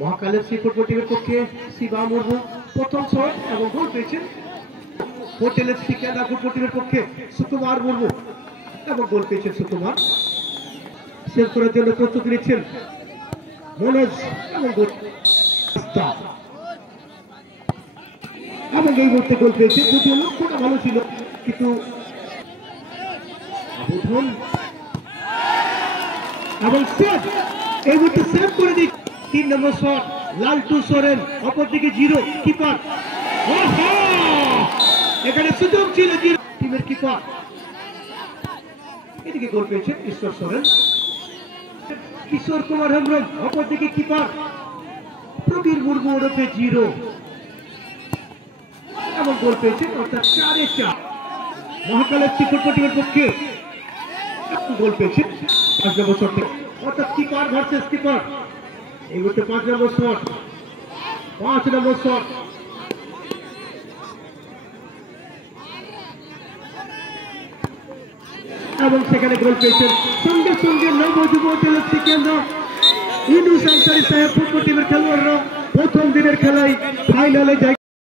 মহাকালের শ্রী ফুটবল টিমের পক্ষে শিবা মুর্মু প্রথম শট এবং গোল পেয়েছেন। হোটেলের শ্রী কেনা ফুটবল টিমের পক্ষে সুকুমার মুর্মু এবং গোল পেয়েছেন সুকুমার। সেভ করার জন্য প্রস্তুতি নিচ্ছেন মনোজ এবং গোল এবং এই মুহূর্তে গোল পেয়েছে। যদিও লক্ষ্যটা ভালো ছিল কিন্তু এবং সেভ এই মুহূর্তে সেভ করে দিই। 3 নম্বর শট লালটু সোরেন, অপরদিকে জিরো কিপার। এখানে সুযোগ ছিল জিরো টিমের কিপার, এদিকে গোল পেয়েছেন ঈশ্বর সোরেন। কিশোর কুমার হেমব্রম, অপরদিকে কিপার প্রবীর মুর্মু ওরফে জিরো এবং গোল পেয়েছেন, অর্থাৎ 4-4। মহাকালের শ্রী ফুটবল টিমের পক্ষে গোল পেয়েছেন 5 নম্বর শট থেকে, অর্থাৎ কিপার ভার্সেস কিপার। এই মুহূর্তে 5 নম্বর শট, 5 নম্বর শট এবং সেখানে গোল পেয়েছেন। সঙ্গে সঙ্গে নবযুব উপলব্ধি কেন্দ্র ইউনুস আনসারী সাহেব ফুটবল টিমের খেলোয়াড়রা প্রথম দিনের খেলায় ফাইনালে যায়।